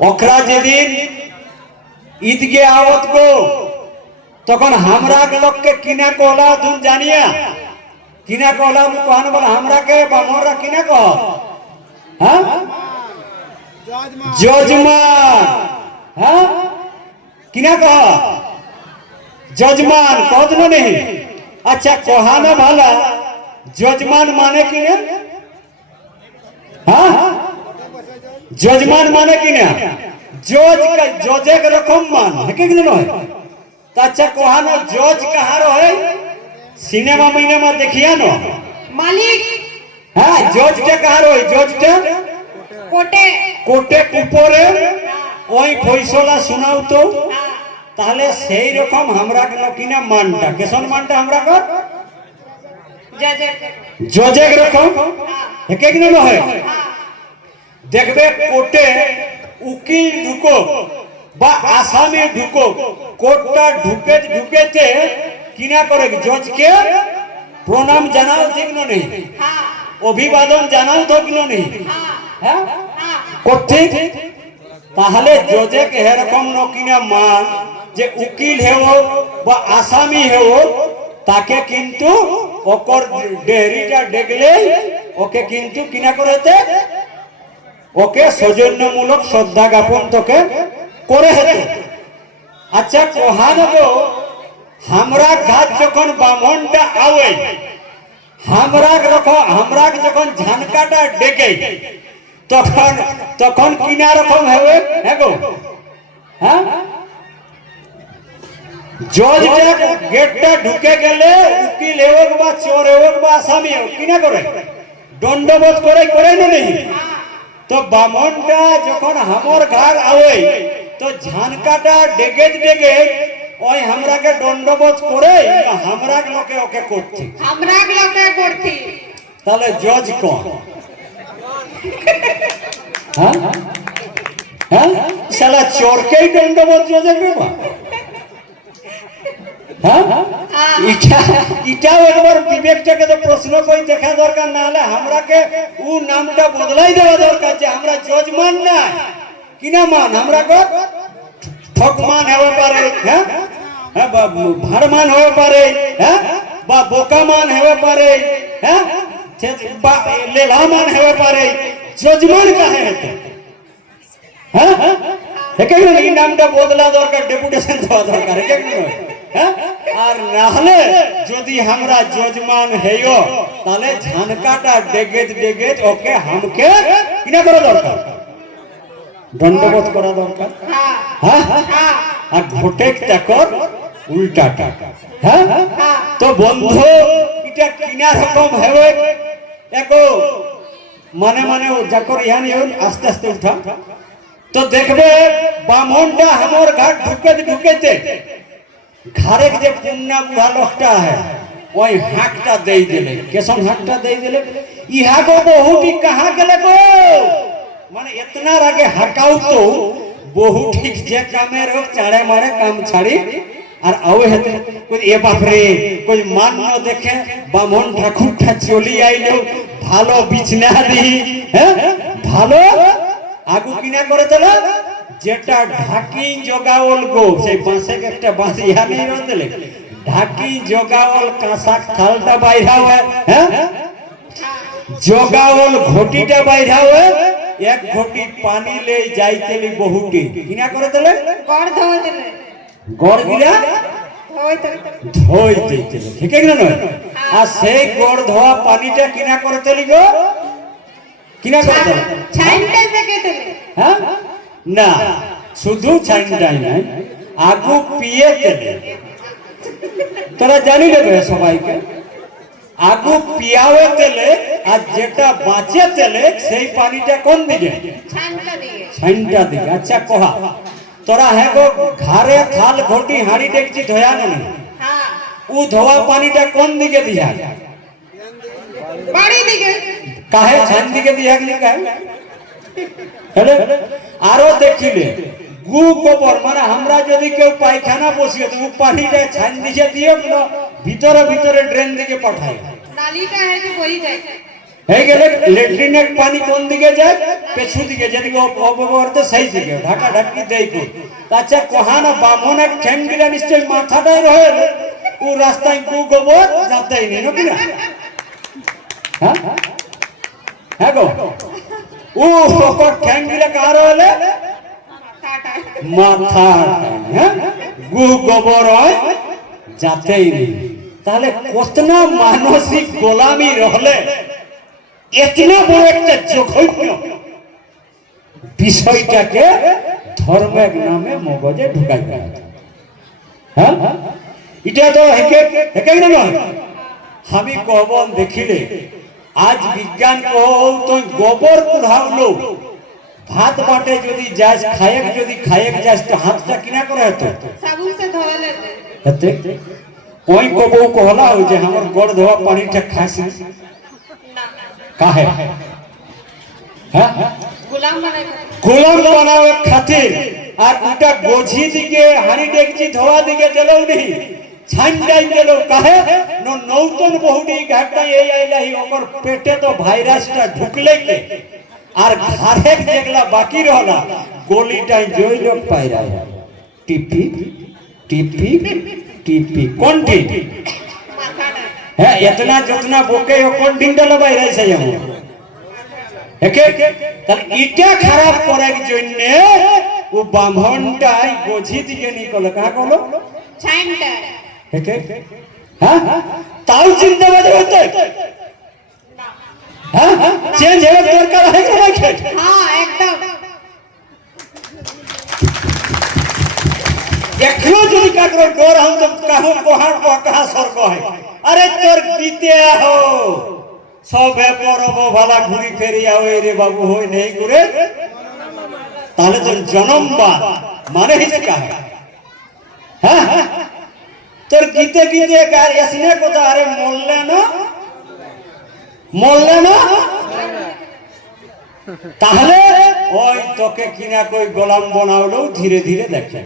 ओखरा जेदिन ईदगे आवत को तखन हमरा के लोग के किना कहला तुम जानिया किना कहला कहन बोला हमरा के बामोरा किना कह हां जजमान हां किना कह जजमान कहत न नहीं। अच्छा कहना भला जजमान माने किना हां जजमान माने किना जज का जजे के रकम मान है कि नहीं। तो अच्छा कहना जज कहाँ रहे सिनेमा महीने में देखिया न मालिक हाँ जज के कहाँ रहे जज के कोटे कोटे ऊपरे ওই ফয়সালা শুনাও তো তাহলে সেই রকম আমরা কিনা মানটা কেসন মানটা আমরা কর জজে রকম একে কিনা হয় দেখবে কোর্টে উকিল ঢুকো বা আসামি ঢুকো কোর্টটা ঢুকেতে কিনা করে জজকে প্রণাম জানাও ঠিক নেই অভিবাদন জানাও ঠিক নেই হ্যাঁ করতে তাহলে জজে কে এরকম নকিনা মান যে উকিল হেও বা আসামি হেও তাকে কিন্তু ওকর ডেরিটা দেখলে ওকে কিন্তু কিনা করেতে ওকে সৌজন্যমূলক শ্রদ্ধা জ্ঞাপন তোকে করে হতো। আচ্ছা কহা দেব আমরা গাছ যখন বামনটা আওয়ে আমরা যখন ঝানকাটা ডেকে তখন তখন কিনা রকম হবে হ্যাঁ হ্যাঁ জজটা গেটটা ঢুকে গেলে উকিল হোক বা চোর হোক বা আসামি হোক কিনা করে দণ্ডবোধ করে নেই। তো বামনটা যখন हमर घर आवे तो ঝানকাটা ডেগে ওই हमराকে দণ্ডবোধ করে हमरा লোকে ওকে করতে তাহলে জজ কোন হ্যাঁ হ্যাঁ শালা চোরকেই দণ্ডবোধ জজে দেবা হ্যাঁ এটাও একবার বিবেকটাকে তো প্রশ্ন করে দেখা দরকার না হলে আমরাকে ও নামটা বদলাই দেওয়া দরকার যে আমরা জজমান না কিনা মান আমরা কো ঠকমান হতে পারে হ্যাঁ বা ভারমান হতে পারে হ্যাঁ বা বোকামান হতে পারে হ্যাঁ বা লেলামান হতে পারে জজমান কাহে হতে হ্যাঁ একেই না এই নামটা বদলা দরকার ডেপুটেশন দেওয়া দরকার একেই না হ্যাঁ আর না হলে যদি আমরা জজমান হেও তাহলে ঝানকাটা ডেগে ওকে हमके কিনা করা দরকার দণ্ডবোধ করা দরকার হ্যাঁ আর ঘটে তাকর উল্টাটা হ্যাঁ তো বন্ধু এটা কিনা রকম হবে একো মানে যাকর ইয়ানি আস্তে আস্তে উঠা তো দেখবে বামনটা हमर घर ঢুকেতে घरे के जो पुन्ना बुढ़ा लोकटा है वही हाकटा दे दिले केसन हाकटा दे दिले इहा को बहुटी कहां गेले को माने इतना आगे हकाउ तो बहुटी जे कामे रो चाड़े मारे काम छाड़ी और आवे हेते कोई ए बाप रे कोई मान न देखे बामन ठाकुरटा चली आइलो भालो बिछना दी हैं भालो আগু কিনা করে দিলে যেটা ঢাকি জগাওল গো সেই বাঁশে একটা বাঁশ ইহা নেই রতেলে ঢাকি জগাওল কাঁসা থালটা বাইরা হয় হ্যাঁ জগাওল ঘটিটা বাইরা হয় এক ঘটি পানি লে যাইতেলি বহুটি কিনা করে দিলে গড় গিলা ধোই দিতেলে ঠিক আছে না আর সেই গড় ধোয়া পানিটা কিনা করে দিলি গো কিনা করে দিলে ছাইনটা দেখে দিলে হ্যাঁ না শুধু ছাইনটাই নাই আগু পিয়ে তেলে তোরা জানি নেবে সবাইকে আগু পিয়াবে তেলে আর যেটা বাঁচে তেলে সেই পানিটা কোন দিকে ছাইনটা দিকে আচ্ছা কহা তোরা হ্যাঁ গো ঘরে থাল ঘটি হাঁড়ি ডেকচি ধোয়া না ও ধোয়া পানিটা কোন দিকে দিয়া বাড়ি দিকে কাহে ছাইন দিকে দিয়া গলি কাহে হেলে আরো দেখিলে গু গোবর মানে আমরা যদি কেউ পায়খানা বসিয়ে তো পানিটা ছান দিকে দিয়ে ভিতরে ড্রেন দিকে পাঠাই নালিটা है जो वही जाए হয়ে গেলে ল্যাট্রিনের পানি কোন দিকে যায়? পেছু দিকে, যেদিকে অব্যবহৃত সেই দিকে ঢাকা ঢাকি দেয়। আচ্ছা কহানা বামনের ঠ্যাং গিলা নিশ্চয় মাথাটাই রয়ে ও রাস্তায় গু গোবর যাতেই নেই নাকি না? হ্যাঁ হ্যাঁ গো, ও ঠ্যাং গিলা কার হলে মাথা, হ্যাঁ গু গোবর হয় যাতেই নেই। তাহলে কতনা মানসিক গোলামি রহলে এতনা বড় একটা জঘন্য বিষয়টাকে ধর্মের নামে মগজে ঢুকাই দেওয়া। হ্যাঁ এটা তো হেকে না নয়। আমি কবন দেখিলে আজ বিজ্ঞান কহ তো গোবর কুড়াওলো ভাত বাটে যদি যাস খায়েক, যদি খায়েক যাস তো হাতটা কিনা করে হতো साबुन से धोवा लेते হতে ওই কবু কহলা যে আমার গড় ধোয়া পানিটা খাসি ना কাহে? হ্যাঁ गुलाम बनाए গোলাম বানাওয়ার খাতির আর ওটা গোঝি দিকে হাড়ি ডেকচি ধোয়া দিকে দিলেও নেই, ছাইন্ডাই দিল কাহে নৌতন বহুটি ঘাটটা এই আইলাহি ওপর পেটে তো ভাইরাসটা ঢুকলে আর ঘাড়ে যেগুলা বাকি রহলা গলিটাই জয় লোক পায়রা টিপি টিপি টিপি কোনটি? माथा ना হ্যাঁ এতনা যতনা বকে ও কোন ডিংটা লবাই রাইছে যেমন একে। তাহলে এটা খারাপ করার জন্য ও ব্রাহ্মণটাই গোঝি দিকে নিকলে কাহা কলো छाइंडर একে। হ্যাঁ তাও চিন্তা বাদে হতে হ্যাঁ চেঞ্জ হওয়ার দরকার হয় না নাকি? हाँ एकदम এখনো যদি কাকর ডর হম তো কাহু কোহার কাহা সর্গ হয়। আরে তোর দিতে হো সবে পরব ভালা ঘুরি ফেরি আওয়ে রে বাবু হই নেই করে, তাহলে তোর জনমবা মানে হিসকা হ্যাঁ তোর গীতে গীতে গার এসনে কথা আরে মরলে না তাহলে ওই তোকে কিনা কই গোলাম বানাওলো ধীরে ধীরে দেখে।